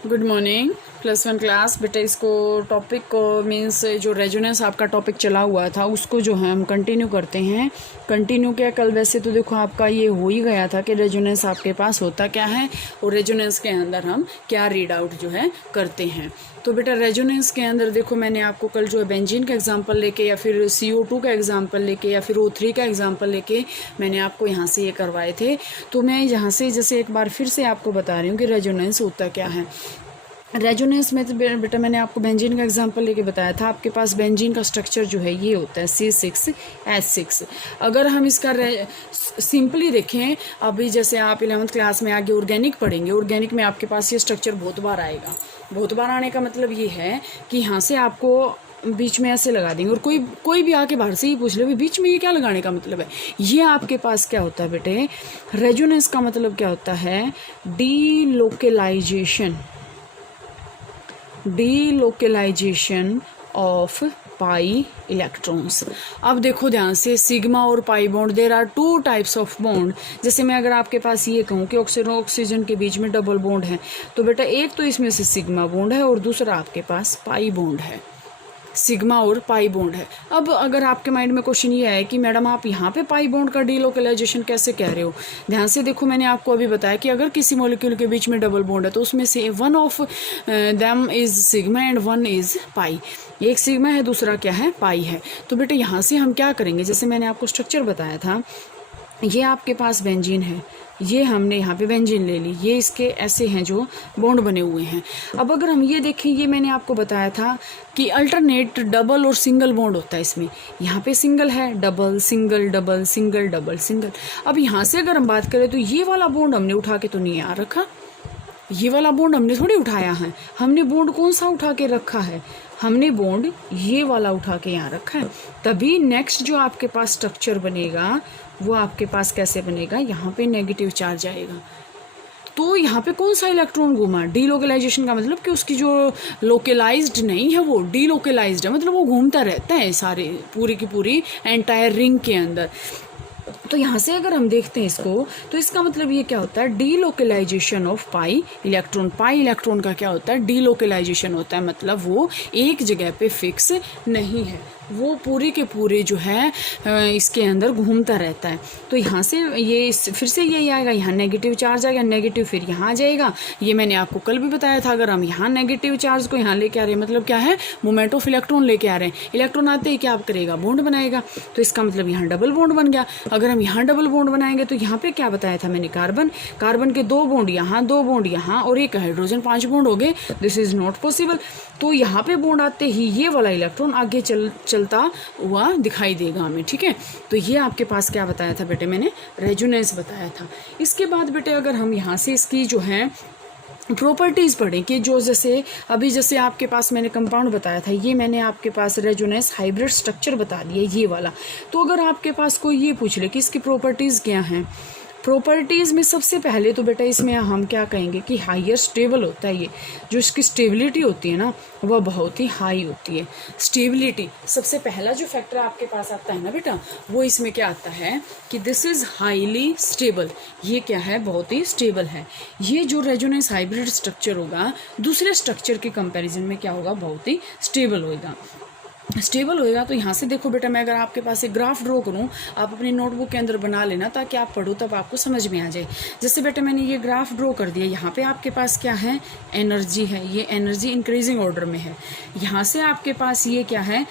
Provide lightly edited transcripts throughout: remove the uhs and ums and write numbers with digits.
Good morning +1 class. बेटा इसको topic को मीन्स जो रेजोनेंस आपका टॉपिक चला हुआ था उसको जो है हम कंटिन्यू करते हैं। कंटिन्यू क्या, कल वैसे तो देखो आपका ये हो ही गया था कि रेजोनेंस आपके पास होता क्या है और रेजोनेंस के अंदर हम क्या रीड आउट जो है करते हैं। तो बेटा रेजोनेंस के अंदर देखो मैंने आपको कल जो है बेंजीन का एग्जांपल लेके या फिर CO2 का एग्जांपल लेके या फिर O3 का एग्जांपल लेके मैंने आपको यहाँ से ये करवाए थे। तो मैं यहाँ से जैसे एक बार फिर से आपको बता रही हूँ कि रेजोनेंस होता क्या है। रेजोनेंस में तो बेटा मैंने आपको बेंजीन का एग्जांपल लेके बताया था। आपके पास बेंजीन का स्ट्रक्चर जो है ये होता है C6H6। अगर हम इसका सिंपली देखें, अभी जैसे आप 11वीं क्लास में आगे ऑर्गेनिक पढ़ेंगे, ऑर्गेनिक में आपके पास ये स्ट्रक्चर बहुत बार आएगा। बहुत बार आने का मतलब ये है कि यहाँ से आपको बीच में ऐसे लगा देंगे और कोई भी आके बाहर से ही पूछ ले भी बीच में ये क्या लगाने का मतलब है। ये आपके पास क्या होता है बेटे, रेजोनेंस का मतलब क्या होता है, डीलोकेलाइजेशन ऑफ पाई इलेक्ट्रॉन्स। अब देखो ध्यान से, सिग्मा और pi bond, there are 2 types of bond. जैसे मैं अगर आपके पास ये कहूँ कि ऑक्सीजन के बीच में डबल बॉन्ड है, तो बेटा एक तो इसमें से सिग्मा बॉन्ड है और दूसरा आपके पास पाई बॉन्ड है, सिग्मा और पाई बॉन्ड है। अब अगर आपके माइंड में क्वेश्चन ये है कि मैडम आप यहाँ पे पाई बॉन्ड का डीलोकेलाइजेशन कैसे कह रहे हो, ध्यान से देखो मैंने आपको अभी बताया कि अगर किसी मॉलिक्यूल के बीच में डबल बॉन्ड है तो उसमें से one of them is sigma and one is pi. एक सिग्मा है, दूसरा क्या है, पाई है। तो बेटा यहाँ से हम क्या करेंगे, जैसे मैंने आपको स्ट्रक्चर बताया था, ये आपके पास बेंजीन है, ये हमने यहाँ पे बेंजीन ले ली, ये इसके ऐसे हैं जो बॉन्ड बने हुए हैं। अब अगर हम ये देखें, ये मैंने आपको बताया था कि अल्टरनेट डबल और सिंगल बॉन्ड होता है इसमें। यहाँ पे सिंगल है, double single double single double single. अब यहाँ से अगर हम बात करें तो ये वाला बॉन्ड हमने उठा के तो नहीं यहाँ रखा, ये वाला बॉन्ड हमने थोड़ी उठाया है। हमने बॉन्ड कौन सा उठा के रखा है, हमने बॉन्ड ये वाला उठा के यहाँ रखा है। तभी नेक्स्ट जो आपके पास स्ट्रक्चर बनेगा वो आपके पास कैसे बनेगा, यहाँ पे नेगेटिव चार्ज आएगा। तो यहाँ पे कौन सा इलेक्ट्रॉन घूमा, डीलोकेलाइजेशन का मतलब कि उसकी जो लोकेलाइज्ड नहीं है वो डीलोकेलाइज्ड है, मतलब वो घूमता रहता है सारे पूरी की पूरी एंटायर रिंग के अंदर। तो यहाँ से अगर हम देखते हैं इसको, तो इसका मतलब ये क्या होता है, delocalisation of pi electron. Pi electron का क्या होता है, डीलोकेलाइजेशन होता है, मतलब वो एक जगह पे फिक्स नहीं है, वो पूरे के पूरे जो है इसके अंदर घूमता रहता है। तो यहाँ से ये फिर से यही आएगा, यहाँ नेगेटिव चार्ज आएगा, नेगेटिव फिर यहाँ आ जाएगा। ये मैंने आपको कल भी बताया था, अगर हम यहाँ नेगेटिव चार्ज को यहाँ लेके आ रहे हैं मतलब क्या है, मोमेंट ऑफ इलेक्ट्रॉन लेके आ रहे हैं। इलेक्ट्रॉन आते ही क्या आप करेगा, बॉन्ड बनाएगा। तो इसका मतलब यहाँ डबल बॉन्ड बन गया। अगर हम यहाँ डबल बॉन्ड बनाएंगे तो यहाँ पे क्या बताया था मैंने, कार्बन के 2 बॉन्ड यहाँ, 2 बॉन्ड यहाँ और एक हाइड्रोजन, 5 बॉन्ड हो गए। This is not possible. तो यहाँ पे बॉन्ड आते ही ये वाला इलेक्ट्रॉन आगे चलता हुआ दिखाई देगा हमें, ठीक है। तो ये आपके पास क्या बताया था बेटे, मैंने रेजोनेंस बताया था। इसके बाद बेटे अगर हम यहाँ से इसकी जो है प्रॉपर्टीज़ पढ़ें कि जो जैसे आपके पास मैंने कंपाउंड बताया था, ये मैंने आपके पास रेजोनेंस हाइब्रिड स्ट्रक्चर बता दिया ये वाला। तो अगर आपके पास कोई ये पूछ ले कि इसकी प्रॉपर्टीज़ क्या हैं, प्रॉपर्टीज़ में सबसे पहले तो बेटा इसमें हम क्या कहेंगे कि हायर स्टेबल होता है। ये जो इसकी स्टेबिलिटी होती है ना वह बहुत ही हाई होती है। स्टेबिलिटी सबसे पहला जो फैक्टर आपके पास आता है ना बेटा, वो इसमें क्या आता है कि दिस इज़ हाईली स्टेबल। ये क्या है, बहुत ही स्टेबल है। ये जो रेजोनेंस हाइब्रिड स्ट्रक्चर होगा दूसरे स्ट्रक्चर के कंपैरिजन में क्या होगा, बहुत ही स्टेबल होगा। स्टेबल होएगा। तो यहाँ से देखो बेटा, मैं अगर आपके पास एक ग्राफ ड्रॉ करूँ, आप अपनी नोटबुक के अंदर बना लेना ताकि आप पढ़ो तब आपको समझ में आ जाए। जैसे बेटा मैंने ये ग्राफ ड्रॉ कर दिया, यहाँ पे आपके पास क्या है, एनर्जी है। ये एनर्जी इंक्रीजिंग ऑर्डर में है। यहाँ से आपके पास ये क्या है,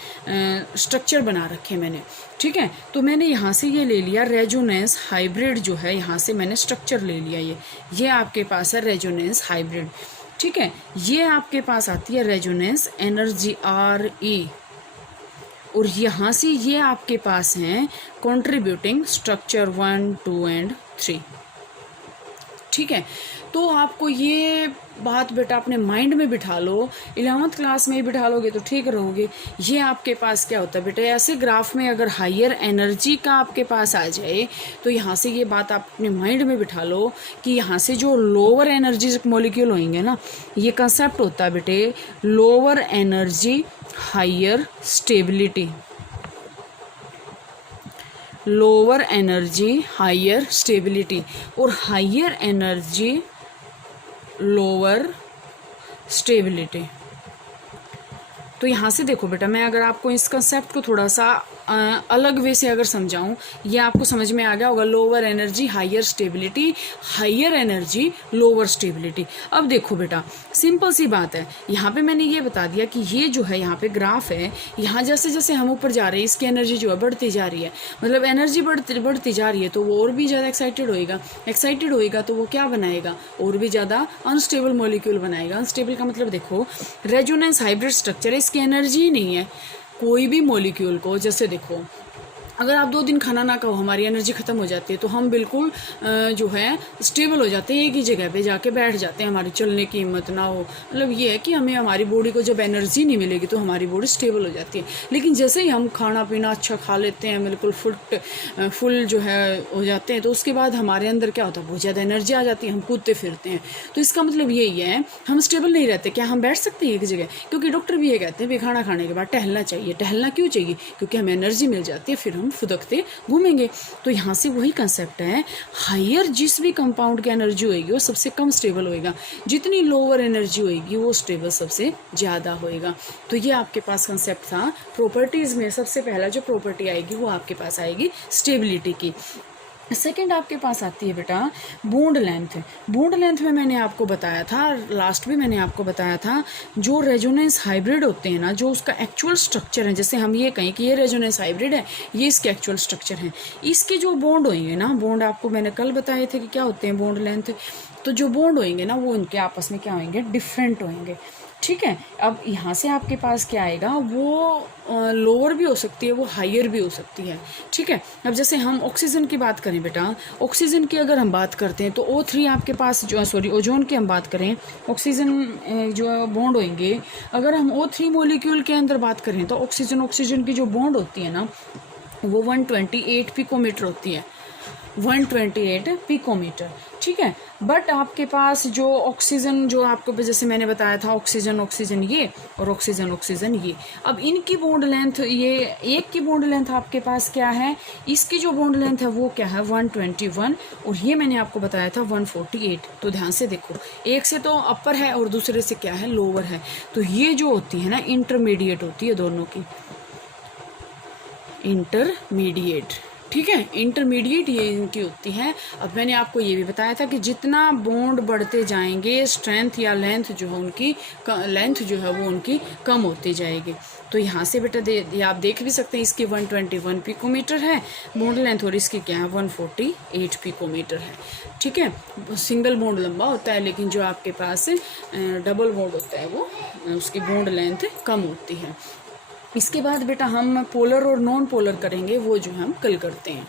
स्ट्रक्चर बना रखे मैंने, ठीक है। तो मैंने यहाँ से ये ले लिया रेजोनेंस हाइब्रिड जो है, यहाँ से मैंने स्ट्रक्चर ले लिया। ये आपके पास है रेजोनेंस हाइब्रिड, ठीक है। ये आपके पास आती है रेजोनेंस एनर्जी RE, और यहाँ से ये आपके पास हैं कंट्रीब्यूटिंग स्ट्रक्चर 1, 2 एंड 3, ठीक है। तो आपको ये बात बेटा अपने माइंड में बिठा लो, 11वीं क्लास में ही बिठा लोगे तो ठीक रहोगे। ये आपके पास क्या होता है बेटा, ऐसे ग्राफ में अगर हायर एनर्जी का आपके पास आ जाए तो यहाँ से ये बात आप अपने माइंड में बिठा लो कि यहाँ से जो लोअर एनर्जी मॉलिक्यूल होंगे ना, ये कंसेप्ट होता है बेटे lower energy higher stability, lower energy higher stability और हायर एनर्जी लोअर स्टेबिलिटी। तो यहाँ से देखो बेटा, मैं अगर आपको इस कंसेप्ट को थोड़ा सा अलग वे से अगर समझाऊं, ये आपको समझ में आ गया होगा। Lower energy higher stability, higher energy lower stability. अब देखो बेटा, सिंपल सी बात है, यहाँ पे मैंने ये बता दिया कि ये जो है यहाँ पे ग्राफ है, यहाँ जैसे जैसे हम ऊपर जा रहे हैं इसकी एनर्जी जो है बढ़ती जा रही है, मतलब एनर्जी बढ़ती जा रही है, तो वो और भी ज़्यादा एक्साइटेड होएगा तो वो क्या बनाएगा, और भी ज़्यादा अनस्टेबल मॉलिक्यूल बनाएगा। अनस्टेबल का मतलब देखो, रेजोनेंस हाइब्रिड स्ट्रक्चर है, इसकी एनर्जी ही नहीं है। कोई भी मॉलिक्यूल को, जैसे देखो, अगर आप 2 दिन खाना ना खाओ, हमारी एनर्जी खत्म हो जाती है, तो हम बिल्कुल जो है स्टेबल हो जाते हैं, एक ही जगह पे जाके बैठ जाते हैं, हमारी चलने की हिम्मत ना हो। मतलब ये है कि हमें हमारी बॉडी को जब एनर्जी नहीं मिलेगी तो हमारी बॉडी स्टेबल हो जाती है। लेकिन जैसे ही हम खाना पीना अच्छा खा लेते हैं, बिल्कुल फुल जो है हो जाते हैं, तो उसके बाद हमारे अंदर क्या होता है, बहुत ज़्यादा एनर्जी आ जाती है, हम कूदते फिरते हैं। तो इसका मतलब यही है, हम स्टेबल नहीं रहते। क्या हम बैठ सकते हैं एक जगह? क्योंकि डॉक्टर भी ये कहते हैं, खाना खाने के बाद टहलना चाहिए। टहलना क्यों चाहिए? क्योंकि हमें एनर्जी मिल जाती है, फिर हम फुदकते घूमेंगे। तो यहाँ से वही कंसेप्ट है, हायर जिस भी कंपाउंड की एनर्जी होगी वो सबसे कम स्टेबल होएगा, जितनी लोअर एनर्जी होगी वो स्टेबल सबसे ज़्यादा होएगा। तो ये आपके पास कंसेप्ट था। प्रॉपर्टीज़ में सबसे पहला जो प्रॉपर्टी आएगी वो आपके पास आएगी स्टेबिलिटी की। सेकेंड आपके पास आती है बेटा बॉन्ड लेंथ। बॉन्ड लेंथ में मैंने आपको बताया था, लास्ट भी मैंने आपको बताया था, जो रेजोनेंस हाइब्रिड होते हैं ना, जो उसका एक्चुअल स्ट्रक्चर है, जैसे हम ये कहें कि ये रेजोनेंस हाइब्रिड है, ये इसके एक्चुअल स्ट्रक्चर है, इसके जो बॉन्ड होंगे ना, बॉन्ड आपको मैंने कल बताए थे कि क्या होते हैं बॉन्ड लेंथ। तो जो बॉन्ड होंगे ना, वो उनके आपस में क्या होंगे, डिफरेंट होंगे। ठीक है। अब यहाँ से आपके पास क्या आएगा, वो लोअर भी हो सकती है, वो हायर भी हो सकती है। ठीक है। अब जैसे हम ऑक्सीजन की बात करें बेटा, ऑक्सीजन की अगर हम बात करते हैं तो O3 आपके पास जो, सॉरी ओजोन की हम बात करें, ऑक्सीजन जो बॉन्ड होंगे, अगर हम O3 मॉलिक्यूल के अंदर बात करें तो ऑक्सीजन की जो बॉन्ड होती है ना, वो 128 पिकोमीटर होती है, 128 पिकोमीटर। ठीक है। बट आपके पास जो ऑक्सीजन, जो आपको जैसे मैंने बताया था, ऑक्सीजन ये और ऑक्सीजन ये, अब इनकी बॉन्ड लेंथ, ये एक की बॉन्ड लेंथ आपके पास क्या है, इसकी जो बॉन्ड लेंथ है वो क्या है, 121, और ये मैंने आपको बताया था 148। तो ध्यान से देखो, एक से तो अपर है और दूसरे से क्या है, लोअर है। तो ये जो होती है ना, इंटरमीडिएट होती है दोनों की, इंटरमीडिएट। ठीक है, इंटरमीडिएट ये इनकी होती है। अब मैंने आपको ये भी बताया था कि जितना बॉन्ड बढ़ते जाएंगे, स्ट्रेंथ या लेंथ जो है उनकी, लेंथ जो है वो उनकी कम होती जाएगी। तो यहाँ से बेटा ये आप देख भी सकते हैं, इसकी 121 पिकोमीटर है बॉन्ड लेंथ, और इसकी क्या है, 148 पिकोमीटर है। ठीक है। सिंगल बॉन्ड लंबा होता है, लेकिन जो आपके पास डबल बॉन्ड होता है वो, उसकी बॉन्ड लेंथ कम होती है। इसके बाद बेटा हम पोलर और नॉन पोलर करेंगे, वो जो हम कल करते हैं।